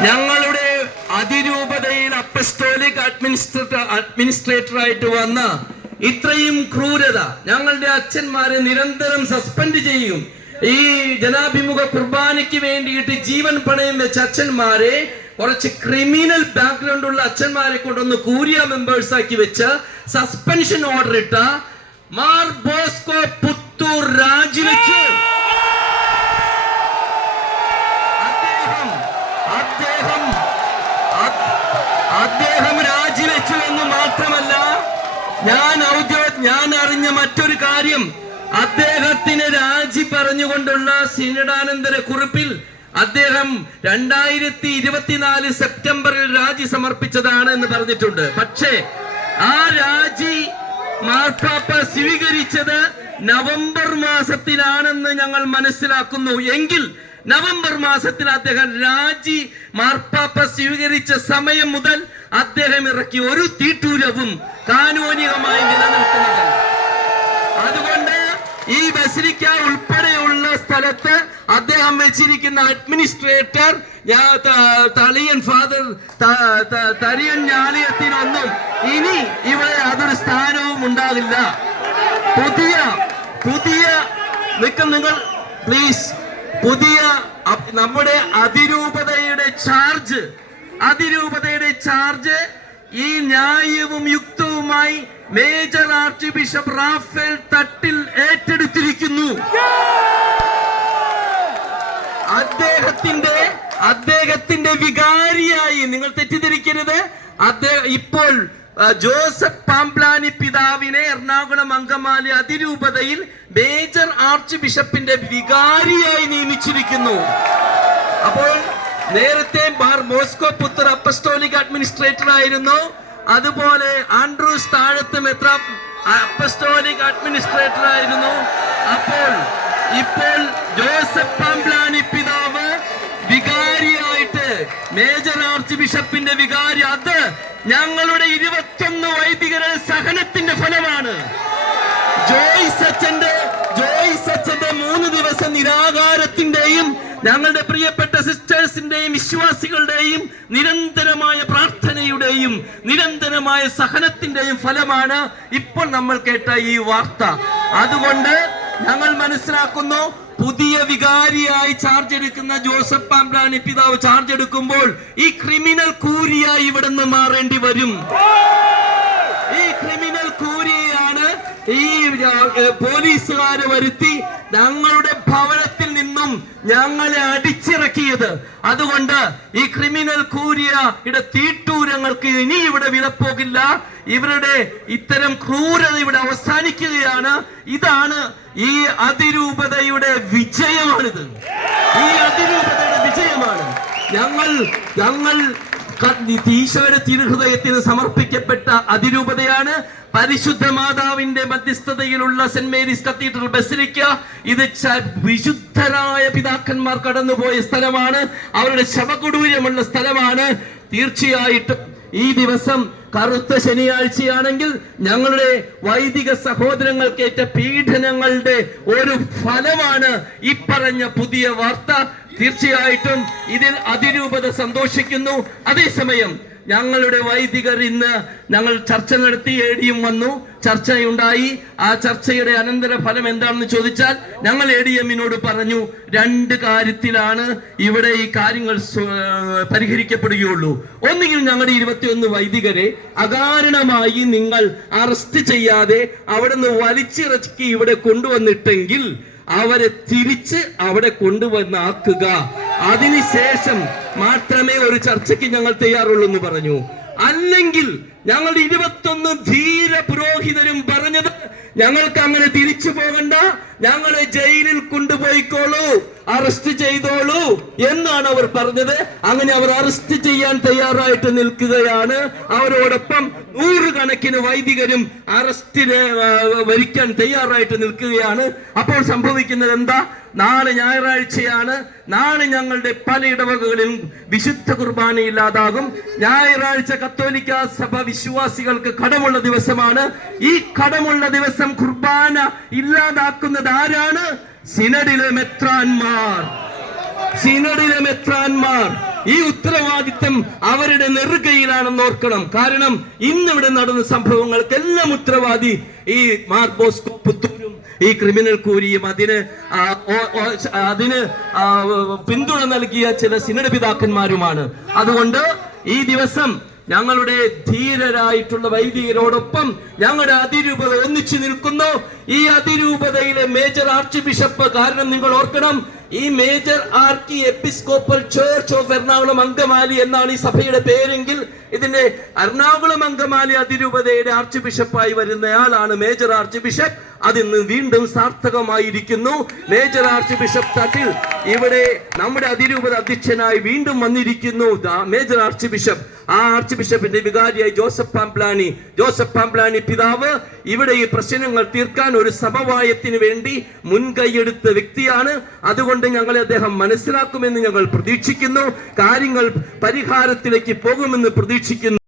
ഞങ്ങളുടെ അതിരൂപതയിൽ apostolic administrator administrator ആയിട്ട് വന്ന ഇത്രയും ക്രൂരത ഞങ്ങളുടെ അച്ഛന്മാരെ നിരന്തരം സസ്പെൻഡ് ചെയ്യും. ഈ ജനാഭിമുഖ കുർബാനയ്ക്ക് വേണ്ടിയിട്ട് ജീവൻ പണയം വെച്ച അച്ഛന്മാരെ കുറച്ച് ക്രിമിനൽ ബാക്ക്ഗ്രൗണ്ട് ഉള്ള അച്ഛന്മാരെ കൊണ്ടൊന്ന് കൂരിയ മെമ്പേഴ്സ് ആക്കി വെച്ച് സസ്പെൻഷൻ ഓർഡർ ഇട്ട മാർ ബോസ്കോ പുത്തൂർ രാജിവെച്ചു. അദ്ദേഹം രാജിവെച്ചു എന്ന് മാത്രമല്ല ഞാൻ ഔദ്യോഗിക ഞാൻ അറിഞ്ഞ മറ്റൊരു കാര്യം. അദ്ദേഹത്തിന് രാജി പറഞ്ഞുകൊണ്ടുള്ള സിനിടാനന്തര കുറിപ്പിൽ അദ്ദേഹം രണ്ടായിരത്തി ഇരുപത്തിനാല് സെപ്റ്റംബറിൽ രാജി സമർപ്പിച്ചതാണ് എന്ന് പറഞ്ഞിട്ടുണ്ട്. പക്ഷേ ആ രാജി മാർപ്പാപ്പ സ്വീകരിച്ചത് നവംബർ മാസത്തിലാണെന്ന് ഞങ്ങൾ മനസ്സിലാക്കുന്നു. എങ്കിൽ നവംബർ മാസത്തിൽ അദ്ദേഹം രാജി മാർപ്പാപ്പ സ്വീകരിച്ച സമയം മുതൽ അദ്ദേഹം ഇറക്കി ഒരു തീട്ടൂരവും കാനോനികമായി നിലനിൽക്കുന്നത് അതുകൊണ്ട് ഈ ബസിലിക്ക ഉൾപ്പെടെയുള്ള സ്ഥലത്ത് അദ്ദേഹം വെച്ചിരിക്കുന്ന അഡ്മിനിസ്ട്രേറ്റർ തളിയൻ ഫാദർ തരിയൻ ഞാലിയത്തിനൊന്നും ഇനി ഇവിടെ അതൊരു സ്ഥാനവും ഉണ്ടാകില്ല. പുതിയ പുതിയ നിൽക്കും നിങ്ങൾ പ്ലീസ് പുതിയ നമ്മുടെ അതിരൂപതയുടെ ചാർജ് അതിരൂപതയുടെ ചാർജ് ഈ ന്യായവും യുക്തവുമായി major archbishop Raphael Thattil ഏറ്റെടുത്തിരിക്കുന്നു. അദ്ദേഹത്തിന്റെ അദ്ദേഹത്തിന്റെ വികാരിയായി നിങ്ങൾ തെറ്റിദ്ധരിക്കരുത്. അദ്ദേഹം ഇപ്പോൾ ജോസഫ് പാംപ്ലാനി പിതാവിനെ എറണാകുളം അങ്കമാലി അതിരൂപതയിൽ മേജർ ആർച്ച് ബിഷപ്പിന്റെ വികാരിയായി നിയമിച്ചിരിക്കുന്നു. അപ്പോൾ നേരത്തെ ബാർ മോസ്കോ പുത്തർ അപ്പസ്റ്റോലിക് അഡ്മിനിസ്ട്രേറ്റർ ആയിരുന്നു. അതുപോലെ ആൻഡ്രൂസ് താഴത്ത് മെത്ര അപ്പസ്റ്റോലിക് അഡ്മിനിസ്ട്രേറ്റർ ആയിരുന്നു. അപ്പോൾ ഇപ്പോൾ ജോസഫ് പാംപ്ലാനി പിതാവ് വികാരിയായിട്ട് മേജർ ആർച്ച് ബിഷപ്പിന്റെ വികാരി. അത് ഞങ്ങളുടെ ഇരുപത്തൊന്ന് വൈദികരുടെ സഹനത്തിന്റെ ഫലമാണ്. ജോയ് സച്ചന്റെ ജോയ് സച്ചന്റെ മൂന്ന് ദിവസം നിരാകാരത്തിന്റെയും ഞങ്ങളുടെ പ്രിയപ്പെട്ട സിസ്റ്റേഴ്സിന്റെയും വിശ്വാസികളുടെയും നിരന്തരമായ പ്രാർത്ഥനയുടെയും നിരന്തരമായ സഹനത്തിന്റെയും ഫലമാണ് ഇപ്പോൾ നമ്മൾ കേട്ട ഈ വാർത്ത. അതുകൊണ്ട് ഞങ്ങൾ മനസ്സിലാക്കുന്നു പുതിയ വികാരിയായി ചാർജ് എടുക്കുന്ന ജോസഫ് പാമ്പ്രാണി പിതാവ് ചാർജ് എടുക്കുമ്പോൾ ഈ ക്രിമിനൽ കൂരിയായി ഇവിടെ നിന്ന് മാറേണ്ടി വരും. ഈ ക്രിമിനൽ കൂരിയാണ് ഈ പോലീസുകാരെ വരുത്തി ഞങ്ങളുടെ ഭവനത്തിൽ നിന്നും ഞങ്ങളെ അടിച്ചിറക്കിയത്. അതുകൊണ്ട് ഈ ക്രിമിനൽ കൂരിയയുടെ തീട്ടൂരങ്ങൾക്ക് ഇനി ഇവിടെ വിലപ്പോകില്ല. ഇവരുടെ ഇത്തരം ക്രൂരത ഇവിടെ അവസാനിക്കുകയാണ്. ഇതാണ് ഈ അതിരൂപതയുടെ വിജയമാണിത്. ഈ അതിരൂപതയുടെ വിജയമാണ്. ഞങ്ങൾ ഞങ്ങൾ ഈശ്വര തിരുഹൃദയത്തിന് സമർപ്പിക്കപ്പെട്ട അതിരൂപതയാണ്. പരിശുദ്ധ മാതാവിന്റെ മധ്യസ്ഥതയിലുള്ള സെന്റ് മേരീസ് കത്തീഡ്രൽ ബസിലിക്ക ഇത് വിശുദ്ധരായ പിതാക്കന്മാർ കടന്നുപോയ സ്ഥലമാണ്. അവരുടെ ശവകുടൂരമുള്ള സ്ഥലമാണ്. തീർച്ചയായിട്ടും ഈ ദിവസം കറുത്ത ശനിയാഴ്ചയാണെങ്കിൽ ഞങ്ങളുടെ വൈദിക സഹോദരങ്ങൾക്കേറ്റ പീഡനങ്ങളുടെ ഒരു ഫലമാണ് ഇപ്പറഞ്ഞ പറഞ്ഞ പുതിയ വാർത്ത. തീർച്ചയായിട്ടും ഇതിൽ അതിരൂപത സന്തോഷിക്കുന്നു. അതേസമയം ഞങ്ങളുടെ വൈദികർ ഇന്ന് ഞങ്ങൾ ചർച്ച നടത്തി എടിയും വന്നു. ചർച്ചയുണ്ടായി. ആ ചർച്ചയുടെ അനന്തര ഫലം എന്താണെന്ന് ചോദിച്ചാൽ ഞങ്ങൾ എ ഡി എമ്മിനോട് പറഞ്ഞു രണ്ട് കാര്യത്തിലാണ് ഇവിടെ ഈ കാര്യങ്ങൾ പരിഹരിക്കപ്പെടുകയുള്ളൂ. ഒന്നുകിൽ ഞങ്ങളുടെ ഇരുപത്തിയൊന്ന് വൈദികരെ അകാരണമായി നിങ്ങൾ അറസ്റ്റ് ചെയ്യാതെ അവിടെ നിന്ന് വലിച്ചിറക്കി ഇവിടെ കൊണ്ടുവന്നിട്ടെങ്കിൽ അവരെ തിരിച്ച് അവിടെ കൊണ്ടുവന്നാക്കുക അതിനുശേഷം മാത്രമേ ഒരു ചർച്ചയ്ക്ക് ഞങ്ങൾ തയ്യാറുള്ളൂ എന്ന് പറഞ്ഞു. അല്ലെങ്കിൽ ഞങ്ങൾ ഇരുപത്തൊന്ന് ധീര പുരോഹിതരും പറഞ്ഞത് ഞങ്ങൾക്ക് അങ്ങനെ തിരിച്ചു പോകണ്ട ഞങ്ങളെ ജയിലിൽ കൊണ്ടുപോയിക്കോളൂ അറസ്റ്റ് ചെയ്തോളൂ എന്നാണ് അവർ പറഞ്ഞത്. അങ്ങനെ അവർ അറസ്റ്റ് ചെയ്യാൻ തയ്യാറായിട്ട് നിൽക്കുകയാണ്. അവരോടൊപ്പം നൂറുകണക്കിന് വൈദികരും അറസ്റ്റിന് വരിക്കാൻ തയ്യാറായിട്ട് നിൽക്കുകയാണ്. അപ്പോൾ സംഭവിക്കുന്നത് എന്താ? നാളെ ഞായറാഴ്ചയാണ്. നാളെ ഞങ്ങളുടെ പല ഇടവകകളിലും വിശുദ്ധ കുർബാന ഇല്ലാതാകും. ഞായറാഴ്ച കത്തോലിക്ക സഭ വിശ്വാസികൾക്ക് കടമുള്ള ദിവസമാണ്. ഈ കടമുള്ള ദിവസം കുർബാന ഇല്ലാതാക്കുന്നത് ആരാണ്? സിനഡിലെ മെത്രാന്മാർ. സിനഡിലെ മെത്രാന്മാർ. ഈ ഉത്തരവാദിത്തം അവരുടെ നെറുകയിലാണെന്ന് ഓർക്കണം. കാരണം ഇന്നിവിടെ നടന്ന സംഭവങ്ങൾക്കെല്ലാം ഉത്തരവാദി ഈ മാർബോസ്കോ പുത്തൂരും ഈ ക്രിമിനൽ കൂരിയും അതിന് അതിന് പിന്തുണ നൽകിയ ചില സിനഡ് പിതാക്കന്മാരുമാണ്. അതുകൊണ്ട് ഈ ദിവസം ഞങ്ങളുടെ ധീരരായിട്ടുള്ള വൈദികരോടൊപ്പം ഞങ്ങളുടെ അതിരൂപത ഒന്നിച്ചു നിൽക്കുന്നു. ഈ അതിരൂപതയിലെ മേജർ ആർച്ച് ബിഷപ്പ് കാരണം നിങ്ങൾ ഓർക്കണം ഈ major archiepiscopal church of Ernakulam Angamaly എന്നാണ് ഈ സഭയുടെ പേരെങ്കിൽ ഇതിന്റെ എറണാകുളം അങ്കമാലി അതിരൂപതയുടെ ആർച്ച് ബിഷപ്പായി വരുന്നയാളാണ് മേജർ ആർച്ച് ബിഷപ്പ്. അതിന്ന് വീണ്ടും സാർത്ഥകമായിരിക്കുന്നു. മേജർ ആർച്ച് ബിഷപ്പ് തട്ടിൽ ഇവിടെ നമ്മുടെ അതിരൂപത അധ്യക്ഷനായി വീണ്ടും വന്നിരിക്കുന്നു മേജർ ആർച്ച് ബിഷപ്പ്. ആ ആർച്ച് ബിഷപ്പിന്റെ വികാരിയായി ജോസഫ് പാംപ്ലാനി. ജോസഫ് പാംപ്ലാനി പിതാവ് ഇവിടെ ഈ പ്രശ്നങ്ങൾ തീർക്കാൻ ഒരു സമവായത്തിന് വേണ്ടി മുൻകൈയെടുത്ത വ്യക്തിയാണ്. അതുകൊണ്ട് ഞങ്ങളെ അദ്ദേഹം മനസ്സിലാക്കുമെന്ന് ഞങ്ങൾ പ്രതീക്ഷിക്കുന്നു. കാര്യങ്ങൾ പരിഹാരത്തിലേക്ക് പോകുമെന്ന് പ്രതീക്ഷിക്കുന്നു.